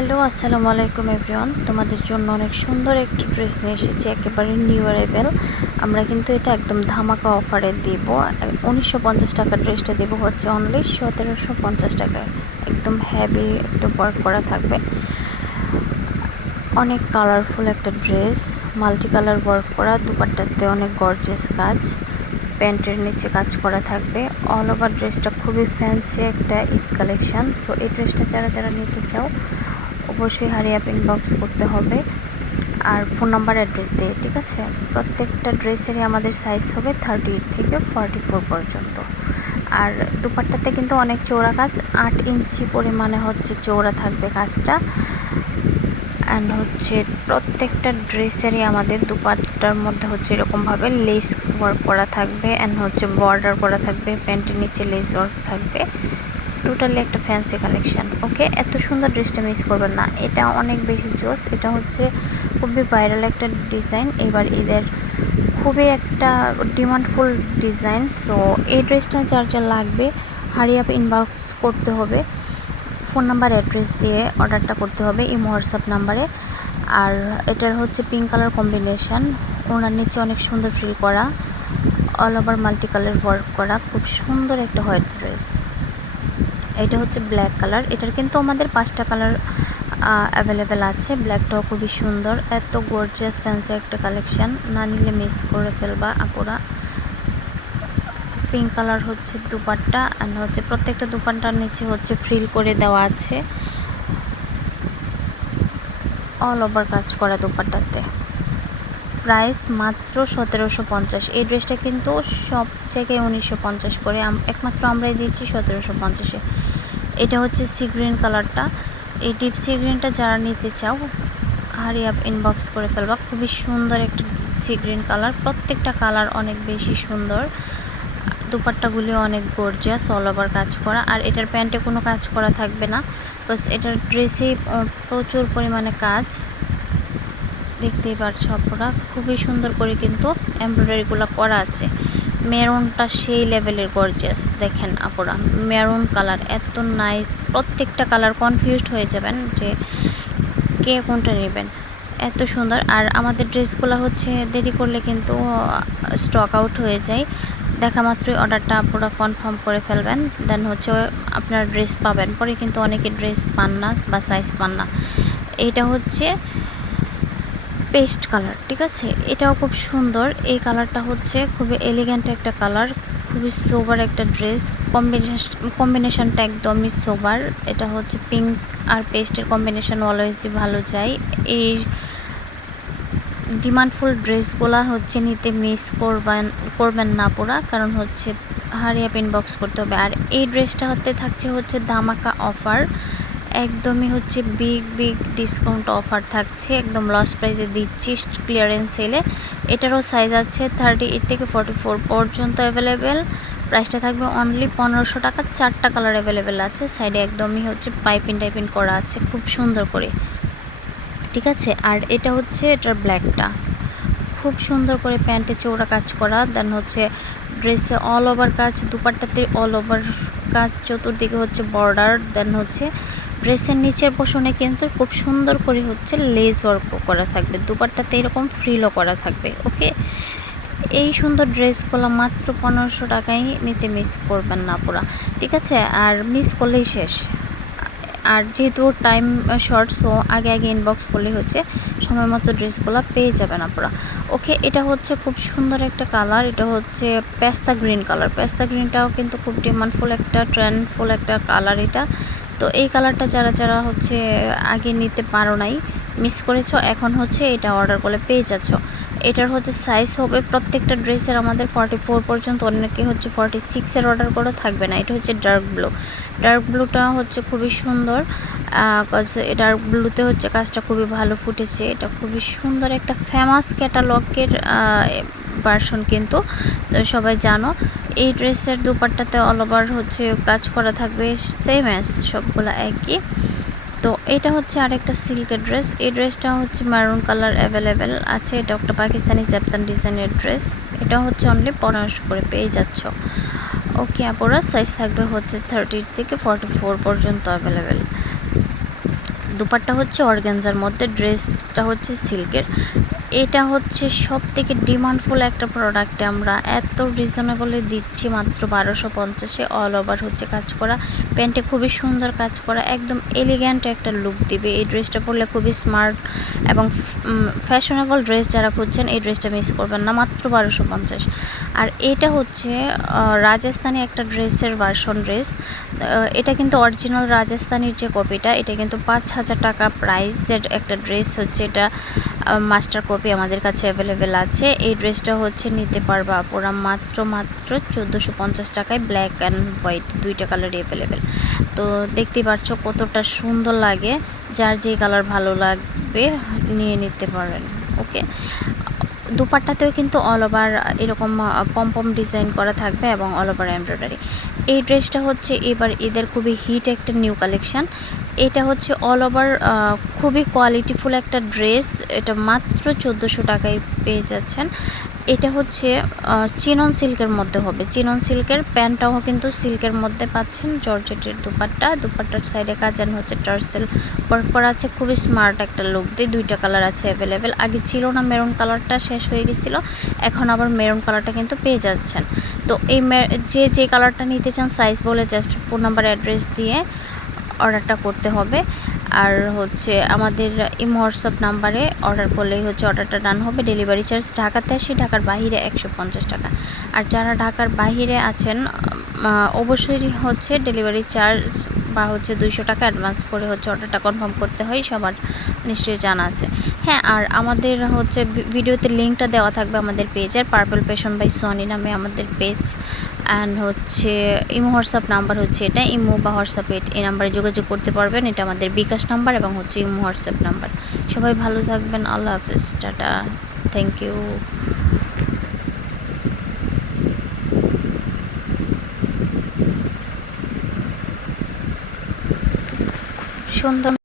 Hello, আসসালামু আলাইকুম everyone. তোমাদের জন্য অনেক সুন্দর একটি ড্রেস নিয়ে এসেছি, একেবারে নিউ অ্যারাইভেল আমরা কিন্তু এটা একদম ধামাকা অফারে দিব। উনিশশো পঞ্চাশ টাকার ড্রেসটা দেবো হচ্ছে অনলি সতেরোশো পঞ্চাশ টাকায়। একদম হ্যাভি একটা ওয়ার্ক করা থাকবে। অনেক কালারফুল একটা ড্রেস মাল্টি কালার ওয়ার্ক করা, দুপাট্টাতে অনেক গর্জেস কাজ, প্যান্টের নিচে কাজ করা থাকবে। অল ওভার ড্রেসটা খুবই ফ্যান্সি একটা ঈদ কালেকশন সো এই ড্রেসটা যারা যারা নিতে চাও অবশ্যই হারি অ্যাপ ইনবক্স করতে হবে। আর ফোন নাম্বার অ্যাড্রেস দিয়ে, ঠিক আছে? প্রত্যেকটা ড্রেসেরই আমাদের সাইজ হবে থার্টি এইট থেকে ফর্টি ফোর পর্যন্ত। আর দুপাট্টাতে কিন্তু অনেক চৌড়া কাজ, আট ইঞ্চি পরিমাণে হচ্ছে চৌড়া থাকবে কাজটা। অ্যান্ড হচ্ছে প্রত্যেকটা ড্রেসেরই আমাদের দুপাট্টার মধ্যে হচ্ছে এরকমভাবে লেস ওয়ার্ক করা থাকবে। অ্যান্ড হচ্ছে বর্ডার করা থাকবে প্যান্টের নিচে লেস ওয়ার্ক থাকবে। টোটালি একটা ফ্যান্সি কালেকশান ওকে এত সুন্দর ড্রেসটা মিস করবেন না। এটা অনেক বেশি জোস। এটা হচ্ছে খুবই ভাইরাল একটা ডিজাইন এবার ঈদের খুবই একটা ডিমান্ডফুল ডিজাইন সো এই ড্রেসটা যার যা লাগবে হারিয়াপ ইনবক্স করতে হবে। ফোন নাম্বার অ্যাড্রেস দিয়ে অর্ডারটা করতে হবে এই হোয়াটসঅ্যাপ নাম্বারে আর এটার হচ্ছে পিঙ্ক কালার কম্বিনেশান ওনার নিচে অনেক সুন্দর ফিল করা। All over multi colour work করা। খুব সুন্দর একটা হোয়াইট ড্রেস এটা হচ্ছে ব্ল্যাক কালার এটার কিন্তু আমাদের পাঁচটা কালার অ্যাভেলেবেল আছে। ব্ল্যাকটাও খুবই সুন্দর। এত গর্জিয়াস ফ্যান্সি একটা কালেকশান না নিলে মিস করে ফেলবা আপুরা। পিঙ্ক কালার হচ্ছে দুপাট্টা আর হচ্ছে প্রত্যেকটা দুপাট্টার নিচে হচ্ছে ফ্রিল করে দেওয়া আছে। অল ওভার কাজ করা দুপাট্টাতে। প্রাইস মাত্র সতেরোশো পঞ্চাশ। এই ড্রেসটা কিন্তু সব জায়গায় উনিশশো পঞ্চাশ করে। একমাত্র আমরাই দিচ্ছি সতেরোশো পঞ্চাশে। এটা হচ্ছে সি গ্রিন কালারটা এই ডিপ সি গ্রিনটা যারা নিতে চাও হারি আপ ইনবক্স করে ফেলবা। খুবই সুন্দর একটা সি গ্রিন কালার প্রত্যেকটা কালার অনেক বেশি সুন্দর। দুপাট্টাগুলি অনেক গর্জিয়াস অল ওভার কাজ করা। আর এটার প্যান্টে কোনো কাজ করা থাকবে না। বাস এটার ড্রেসেই প্রচুর পরিমাণে কাজ। দেখতেই পারছ আপনারা খুবই সুন্দর করে কিন্তু এমব্রয়ডারিগুলো করা আছে। মেরুনটা সেই লেভেলের গর্জিয়াস দেখেন আপনারা মেরুন কালার এত নাইস প্রত্যেকটা কালার কনফিউজড হয়ে যাবেন যে কে কোনটা নেবেন। এত সুন্দর। আর আমাদের ড্রেসগুলো হচ্ছে দেরি করলে কিন্তু স্টক আউট হয়ে যায়। দেখা মাত্রই অর্ডারটা আপনারা কনফার্ম করে ফেলবেন। দেন হচ্ছে আপনার ড্রেস পাবেন। পরে কিন্তু অনেকে ড্রেস পান না বা সাইজ পান না। এইটা হচ্ছে পেস্ট কালার, ঠিক আছে? এটাও খুব সুন্দর। এই কালারটা হচ্ছে খুবই এলিগেন্ট একটা কালার, খুবই সোবার একটা ড্রেস কম্বিনেশন কম্বিনেশনটা একদমই সোবার এটা হচ্ছে পিঙ্ক আর পেস্টের কম্বিনেশন অলওয়েজই ভালো যায়। এই ডিমান্ডফুল ড্রেসগুলা হচ্ছে নিতে মিস করবেন করবেন না পুরা। কারণ হচ্ছে হারিয়া পিন বক্স করতে হবে। আর এই ড্রেসটা হতে থাকছে হচ্ছে ধামাকা অফার একদমই হচ্ছে বিগ বিগ ডিসকাউন্ট অফার থাকছে। একদম লস প্রাইসে দিচ্ছি ক্লিয়ারেন্স সেলে এটারও সাইজ আছে থার্টি এইট থেকে ফর্টি ফোর পর্যন্ত অ্যাভেলেবেল প্রাইসটা থাকবে অনলি পনেরোশো টাকা। চারটা কালার অ্যাভেলেবেল আছে। সাইডে একদমই হচ্ছে পাইপিং টাইপিং করা আছে খুব সুন্দর করে। ঠিক আছে? আর এটা হচ্ছে এটার ব্ল্যাকটা খুব সুন্দর করে প্যান্টে চৌড়া কাজ করা। দেন হচ্ছে ড্রেসে অল ওভার কাজ দুপাট্টাতে অল ওভার কাজ। চতুর্দিকে হচ্ছে বর্ডার দেন হচ্ছে ড্রেসের নিচের পোষণে কিন্তু খুব সুন্দর করে হচ্ছে লেস ওয়ার্কও করা থাকবে। দুপাট্টাতে এরকম ফ্রিলও করা থাকবে, ওকে? এই সুন্দর ড্রেসগুলো মাত্র পনেরোশো টাকায় নিতে মিস করবেন না পুরা। ঠিক আছে? আর মিস করলেই শেষ। আর যেহেতু টাইম শর্ট সো আগে আগে ইনবক্স করলে হচ্ছে সময় মতো ড্রেসগুলো পেয়ে যাবেন আপনারা। ওকে, এটা হচ্ছে খুব সুন্দর একটা কালার এটা হচ্ছে পেস্তা গ্রিন কালার পেস্তা গ্রিনটাও কিন্তু খুব ডিমান্ডফুল একটা ট্রেন্ডফুল একটা কালার এটা। তো এই কালারটা যারা যারা হচ্ছে আগে নিতে পারো নাই মিস করেছ, এখন হচ্ছে এটা অর্ডার করলে পেয়ে যাচ্ছ। এটার হচ্ছে সাইজ হবে প্রত্যেকটা ড্রেসের আমাদের ফর্টি ফোর পর্যন্ত, অনেকে হচ্ছে ফর্টি সিক্সের অর্ডার করে থাকবে না। এটা হচ্ছে ডার্ক ব্লু ডার্ক ব্লুটা হচ্ছে খুবই সুন্দর ডার্ক ব্লুতে হচ্ছে কাজটা খুবই ভালো ফুটেছে। এটা খুবই সুন্দর একটা ফেমাস ক্যাটালগের ভার্সন কিন্তু সবাই জানো, এই ড্রেসের দুপাট্টাতে অল ওভার হচ্ছে কাজ করা থাকবে সেম অ্যাজ সবগুলো একই। তো এটা হচ্ছে আরেকটা সিল্কের ড্রেস, এই ড্রেসটা হচ্ছে মারুন কালার অ্যাভেলেবেল আছে, এটা একটা পাকিস্তানি জ্যাপতান ডিজাইনের ড্রেস, এটা হচ্ছে অনলি পনেরোশো করে পেয়ে যাচ্ছ। ওকে আপুরা সাইজ থাকবে হচ্ছে থার্টি থেকে ফর্টি ফোর পর্যন্ত অ্যাভেলেবেল দুপাট্টা হচ্ছে অর্গ্যানজার মধ্যে, ড্রেসটা হচ্ছে সিল্কের। এটা হচ্ছে সব থেকে ডিমান্ডফুল একটা প্রোডাক্টে আমরা এত রিজনেবলে দিচ্ছি মাত্র বারোশো পঞ্চাশে অল ওভার হচ্ছে কাজ করা। প্যান্টে খুবই সুন্দর কাজ করা, একদম এলিগ্যান্ট একটা লুক দিবে। এই ড্রেসটা পরলে খুবই স্মার্ট এবং ফ্যাশনেবল ড্রেস যারা খুঁজছেন, এই ড্রেসটা মিস করবেন না, মাত্র বারোশো পঞ্চাশ। আর এটা হচ্ছে রাজস্থানি একটা ড্রেসের ভার্সন ড্রেস এটা কিন্তু অরিজিনাল রাজস্থানির যে কপিটা এটা কিন্তু পাঁচ হাজার টাকা প্রাইসের একটা ড্রেস হচ্ছে এটা। মাস্টার কপি আমাদের কাছে অ্যাভেলেবেল আছে। এই ড্রেসটা হচ্ছে নিতে পারবা পুরা মাত্র মাত্র চোদ্দোশো পঞ্চাশ টাকায় ব্ল্যাক অ্যান্ড হোয়াইট দুইটা কালারই অ্যাভেলেবেল তো দেখতে পাচ্ছ কতটা সুন্দর লাগে। যার যে কালার ভালো লাগবে নিয়ে নিতে পারেন ওকে দুপাট্টাতেও কিন্তু অল ওভার এরকম পম্পম ডিজাইন করা থাকবে এবং অল ওভার এমব্রয়ডারি এই ড্রেসটা হচ্ছে এবার এদের খুবই হিট একটা নিউ কালেকশান এটা হচ্ছে অল ওভার খুবই কোয়ালিটিফুল একটা ড্রেস এটা মাত্র চোদ্দোশো টাকায় পেয়ে যাচ্ছেন। এটা হচ্ছে চিনন সিল্কের মধ্যে হবে। চিনন সিল্কের প্যান্টটাও কিন্তু সিল্কের মধ্যে পাচ্ছেন। জর্জেটের দুপাট্টা। দুপাট্টার সাইডে কাজান হচ্ছে টার্সেল। করা আছে খুবই স্মার্ট একটা লুক দিয়ে দুইটা কালার আছে অ্যাভেলেবেল আগে ছিল না মেরুন কালারটা শেষ হয়ে গেছিল। এখন আবার মেরুন কালারটা কিন্তু পেয়ে যাচ্ছেন। তো এই যে যে কালারটা নিতে চান সাইজ বলে জাস্ট ফোন নাম্বার অ্যাড্রেস দিয়ে অর্ডারটা করতে হবে। আর হচ্ছে আমাদের এই হোয়াটসঅ্যাপ নাম্বারে অর্ডার করলেই হচ্ছে অর্ডারটা ডান হবে। ডেলিভারি চার্জ ঢাকাতে আসি, ঢাকার বাহিরে একশো পঞ্চাশ টাকা। আর যারা ঢাকার বাহিরে আছেন অবশ্যই হচ্ছে ডেলিভারি চার্জ বা হচ্ছে দুইশো টাকা অ্যাডভান্স করে হচ্ছে অর্ডারটা কনফার্ম করতে হয়, সবার নিশ্চয়ই জানা আছে। হ্যাঁ আর আমাদের হচ্ছে ভিডিওতে লিঙ্কটা দেওয়া থাকবে আমাদের পেজের পার্পল পেশন বাই সোনি নামে আমাদের পেজ অ্যান্ড হচ্ছে ইমো হোয়াটসঅ্যাপ নাম্বার হচ্ছে এটা, ইমো বা হোয়াটসঅ্যাপ এই নাম্বারে যোগাযোগ করতে পারবেন, এটা আমাদের বিকাশ নাম্বার এবং হচ্ছে ইমো হোয়াটসঅ্যাপ নাম্বার। সবাই ভালো থাকবেন, আল্লাহ হাফিজ, টাটা থ্যাংক ইউ সুন্দর